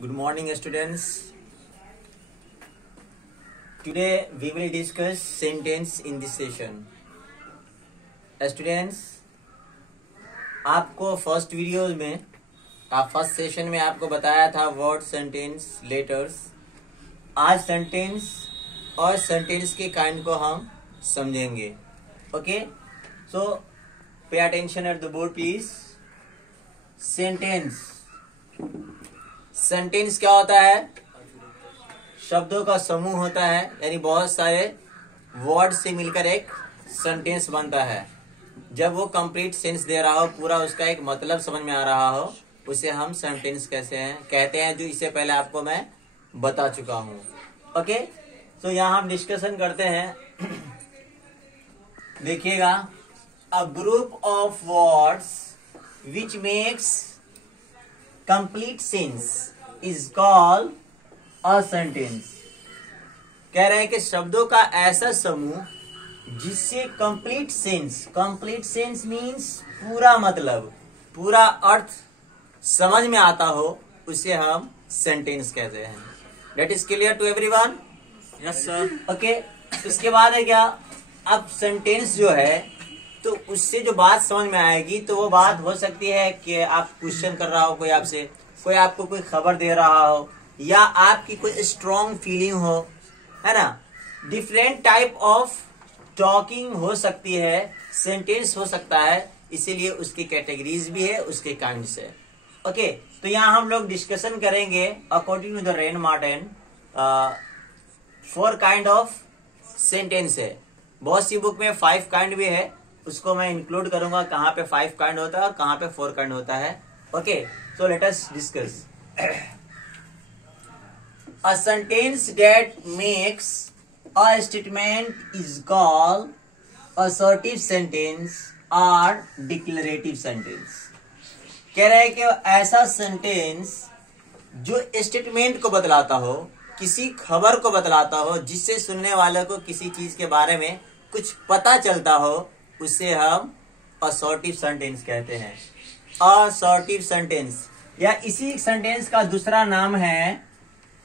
Good morning, students. Today we will discuss sentence in this session. Students, आपको first video में first session में आपको बताया था वर्ड, सेंटेंस, लेटर्स. आज सेंटेंस और सेंटेंस के काइंड को हम समझेंगे. Okay, so pay attention at the board please. Sentence. Sentence क्या होता है? शब्दों का समूह होता है, यानी बहुत सारे वर्ड से मिलकर एक सेंटेंस बनता है. जब वो कंप्लीट सेंस दे रहा हो, पूरा उसका एक मतलब समझ में आ रहा हो, उसे हम सेंटेंस कहते हैं, जो इससे पहले आपको मैं बता चुका हूँ. ओके, तो यहाँ हम डिस्कशन करते हैं. देखिएगा, a group of words which makes complete sense is called a sentence. कह रहे हैं कि शब्दों का ऐसा समूह जिससे कंप्लीट सेंस मीन्स पूरा मतलब, पूरा अर्थ समझ में आता हो, उसे हम सेंटेंस कहते हैं. That is clear to everyone? Yes sir. Okay, उसके बाद है क्या, अब सेंटेंस जो है तो उससे जो बात समझ में आएगी, तो वो बात हो सकती है कि आप क्वेश्चन कर रहा हो कोई आपसे, कोई आपको कोई खबर दे रहा हो, या आपकी कोई स्ट्रॉन्ग फीलिंग हो, है ना. डिफरेंट टाइप ऑफ टॉकिंग हो सकती है, सेंटेंस हो सकता है, इसीलिए उसकी कैटेगरीज भी है, उसके काइंड्स है. ओके, तो यहाँ हम लोग डिस्कशन करेंगे according to the Wren Martin. 4 kind of sentence है. बहुत सी बुक में 5 काइंड भी है, उसको मैं इंक्लूड करूंगा, कहाँ पे 5 काइंड होता है और कहाँ पे 4 काइंड होता है. Okay, so let us discuss. A sentence that makes a statement is called assertive sentence or declarative sentence. कह रहे हैं कि ऐसा सेंटेंस जो स्टेटमेंट को बतलाता हो, किसी खबर को बतलाता हो, जिससे सुनने वाले को किसी चीज के बारे में कुछ पता चलता हो, उसे हम असर्टिव सेंटेंस कहते हैं. असर्टिव सेंटेंस, या इसी सेंटेंस का दूसरा नाम है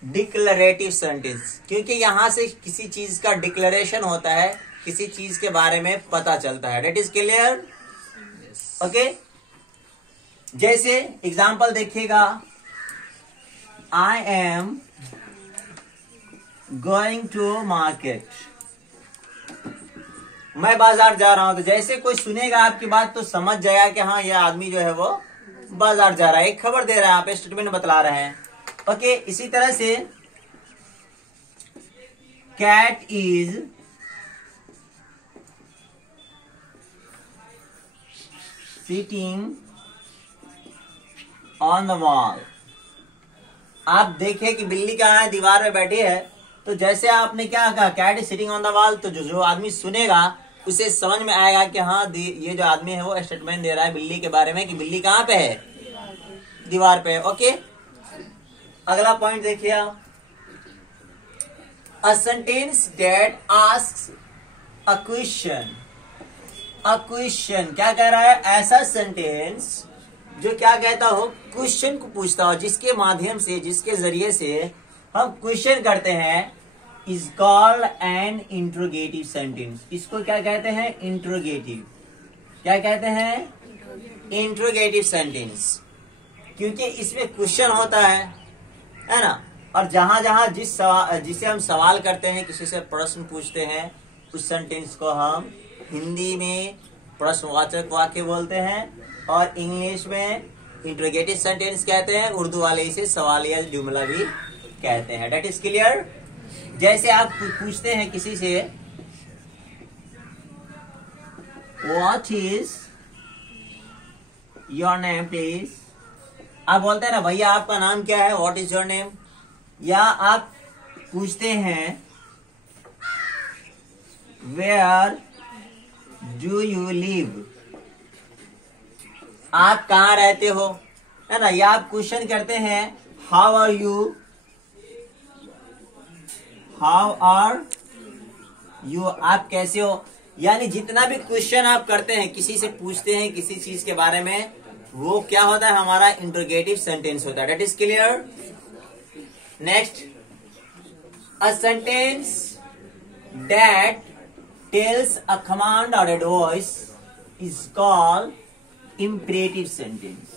डिक्लरेटिव सेंटेंस, क्योंकि यहां से किसी चीज का डिक्लेरेशन होता है, किसी चीज के बारे में पता चलता है. That is clear? ओके, जैसे एग्जांपल देखिएगा, I am going to market. मैं बाजार जा रहा हूं. तो जैसे कोई सुनेगा आपकी बात तो समझ जाएगा कि हाँ, यह आदमी जो है वो बाजार जा रहा है, एक खबर दे रहा है, आप स्टेटमेंट बतला रहे हैं. ओके, इसी तरह से cat is sitting on the wall. आप देखें कि बिल्ली कहाँ है, दीवार पे बैठी है. तो जैसे आपने क्या कहा, cat is sitting on the wall, तो जो आदमी सुनेगा उसे समझ में आएगा कि हाँ, ये जो आदमी है वो स्टेटमेंट दे रहा है बिल्ली के बारे में, कि बिल्ली कहाँ पे है, दीवार पे. ओके, अगला पॉइंट देखिए आप. A sentence that asks a question. A question क्या कह रहा है? ऐसा सेंटेंस जो क्या कहता हो, क्वेश्चन को पूछता हो, जिसके माध्यम से, जिसके जरिए से हम क्वेश्चन करते हैं, is called an interrogative sentence. इसको क्या कहते हैं? इंट्रोगेटिव. क्या कहते हैं? इंट्रोगेटिव सेंटेंस, क्योंकि इसमें क्वेश्चन होता है ना. और जहां जहां जिसे हम सवाल करते हैं, किसी से प्रश्न पूछते हैं, उस सेंटेंस को हम हिंदी में प्रश्नवाचक वाक्य बोलते हैं, और इंग्लिश में इंट्रोगेटिव सेंटेंस कहते हैं, उर्दू वाले इसे सवालिया जुमला भी कहते हैं. That is clear? जैसे आप पूछते हैं किसी से, what is your name please. आप बोलते हैं ना, भैया आपका नाम क्या है, व्हाट इज योर नेम. या आप पूछते हैं, वेयर डू यू लिव. आप कहाँ रहते हो, है ना. या आप क्वेश्चन करते हैं, how are you. How are you, आप कैसे हो. यानी जितना भी क्वेश्चन आप करते हैं, किसी से पूछते हैं किसी चीज के बारे में, वो क्या होता है, हमारा इंट्रोगेटिव सेंटेंस होता है. That is clear? Next, a sentence that tells a command or advice is called imperative sentence.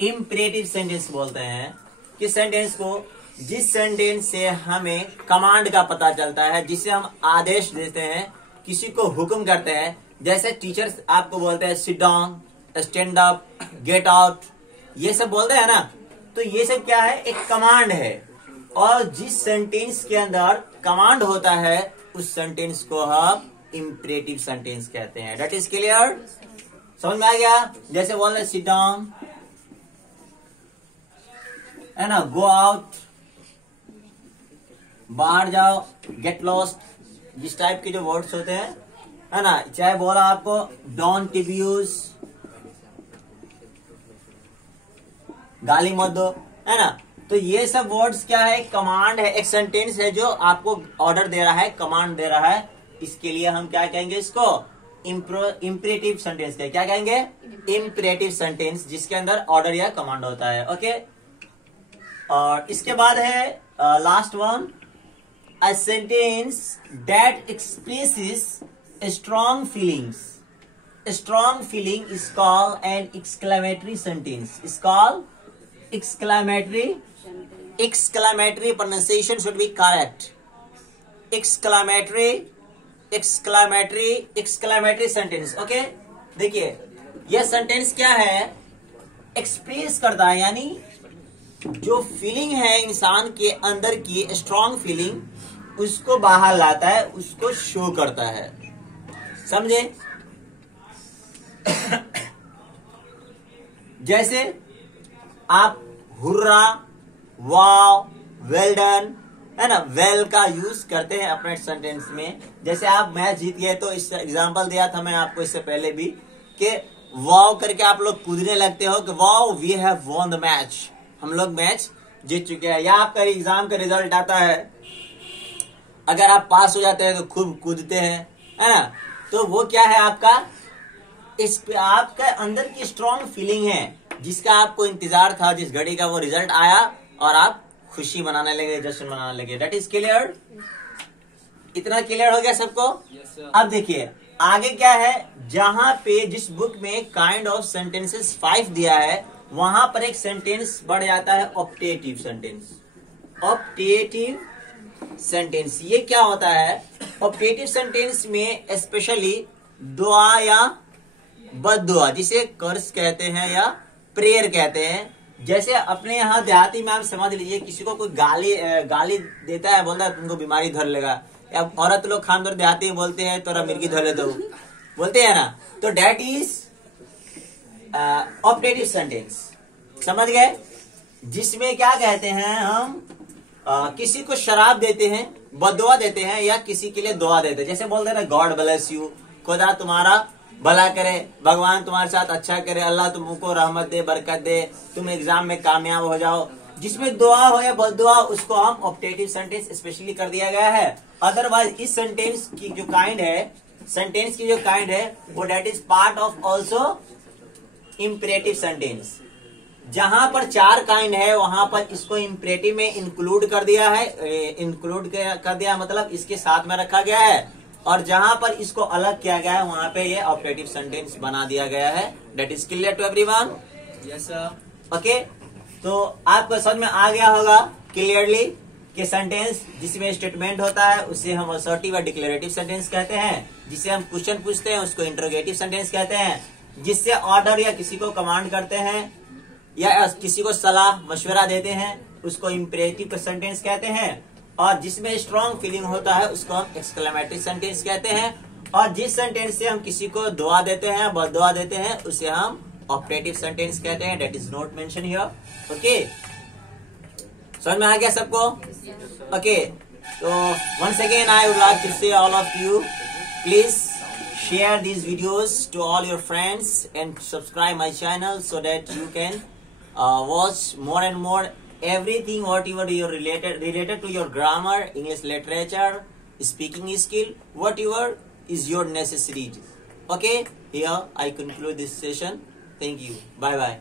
Imperative sentence बोलते हैं कि सेंटेंस को जिस सेंटेंस से हमें कमांड का पता चलता है, जिससे हम आदेश देते हैं, किसी को हुक्म करते हैं, जैसे टीचर्स आपको बोलते हैं sit down, stand up, get out, ये सब बोलते हैं ना, तो ये सब क्या है, एक कमांड है। और जिस सेंटेंस के अंदर कमांड होता है उस सेंटेंस को हम इंपरेटिव सेंटेंस कहते हैं। That is clear? समझ में आ गया? जैसे बोल रहे सिट डाउन, है ना, गो आउट, बाहर जाओ, गेट लॉस्ट, जिस टाइप के जो वर्ड्स होते हैं, है ना, चाहे बोला आपको डोंट अब्यूज, गाली मत दो, है ना, तो ये सब वर्ड्स क्या है, कमांड है, एक सेंटेंस है जो आपको ऑर्डर दे रहा है, कमांड दे रहा है। इसके लिए हम क्या कहेंगे, इसको इंपरेटिव सेंटेंस कहेंगे। क्या कहेंगे? इंपरेटिव सेंटेंस, जिसके अंदर ऑर्डर या कमांड होता है। ओके, और इसके बाद है last one, a sentence that expresses strong feelings. Strong feeling is called an exclamatory sentence. Is called exclamatory. Exclamatory pronunciation should be correct. Exclamatory, exclamatory, exclamatory sentence. Okay, देखिए यह sentence क्या है, एक्सप्रेस करता है, यानी जो फीलिंग है इंसान के अंदर की स्ट्रॉन्ग फीलिंग, उसको बाहर लाता है, उसको शो करता है। समझे? जैसे आप हुर्रा, वाव, वेल डन, है ना, वेल का यूज करते हैं अपने सेंटेंस में। जैसे आप मैच जीत गए, तो इस एग्जांपल दिया था मैं आपको इससे पहले भी कि वाव करके आप लोग कूदने लगते हो कि wow we have won the match, हम लोग मैच जीत चुके हैं। या आपका एग्जाम का रिजल्ट आता है, अगर आप पास हो जाते हैं तो खूब कूदते हैं, है ना, तो वो क्या है, आपका इस पे आपका अंदर की स्ट्रॉन्ग फीलिंग है, जिसका आपको इंतजार था, जिस घड़ी का वो रिजल्ट आया और आप खुशी मनाने लगे, जश्न मनाने लगे। That is clear? इतना क्लियर हो गया सबको? yes, अब देखिए आगे क्या है, जहां पे जिस बुक में काइंड ऑफ सेंटेंसेस 5 दिया है, वहां पर एक सेंटेंस बढ़ जाता है ऑप्टेटिव सेंटेंस। ऑप्टेटिव सेंटेंस ये क्या होता है, ऑप्टेटिव सेंटेंस में स्पेशली दुआ या बद्दुआ, जिसे कर्ज कहते हैं या प्रेयर कहते हैं। जैसे अपने यहाँ देहाती में आप समझ लीजिए, किसी को कोई गाली देता है, बोलता है तुमको बीमारी धर लेगा, या औरत लोग खानदार देहाती में बोलते हैं तोरा मिर्गी धर ले, तो बोलते हैं ना, तो डेट इज ऑप्टेटिव सेंटेंस। समझ गए? जिसमें क्या कहते हैं, हम किसी को शराब देते हैं, बदुआ देते हैं, या किसी के लिए दुआ देते हैं। जैसे बोलते हैं ना, गॉड ब्लेस यू, खुदा तुम्हारा भला करे, भगवान तुम्हारे साथ अच्छा करे, अल्लाह तुमको रहमत दे, बरकत दे, तुम एग्जाम में कामयाब हो जाओ। जिसमें दुआ हो या बदुआ, उसको हम ऑप्टेटिव सेंटेंस स्पेशली कर दिया गया है। अदरवाइज इस सेंटेंस की जो काइंड है, सेंटेंस की जो काइंड है, वो that is part of also imperative sentence. जहां पर 4 काइंड है, वहां पर इसको इंपरेटिव में इंक्लूड कर दिया है। इंक्लूड कर दिया मतलब इसके साथ में रखा गया है, और जहां पर इसको अलग किया गया है, वहां पे ये ऑप्टेटिव सेंटेंस बना दिया गया है। That is clear to everyone? Yes sir. Okay, तो आपको समझ में आ गया होगा क्लियरली कि सेंटेंस जिसमें स्टेटमेंट होता है उसे हम असर्टिव या डिक्लेरेटिव सेंटेंस कहते हैं। जिससे हम क्वेश्चन पूछते हैं उसको इंटरोगेटिव सेंटेंस कहते हैं। जिससे ऑर्डर या किसी को कमांड करते हैं या किसी को सलाह मशवरा देते हैं उसको इंपरेटिव सेंटेंस कहते हैं। और जिसमें स्ट्रॉन्ग फीलिंग होता है उसको हम एक्सक्लेमेटरी सेंटेंस कहते हैं। और जिस सेंटेंस से हम किसी को दुआ देते हैं, बददुआ देते हैं, उसे हम ऑप्टेटिव सेंटेंस कहते हैं। That is not mention here. Okay, समझ में आ गया सबको? ओके, तो once again I would like to say all of you, please share these videos to all your friends and subscribe my channel so that you can watch more and more everything whatever you related to your grammar, English literature, speaking skill, whatever is your necessity. Okay, here I conclude this session. Thank you. Bye bye.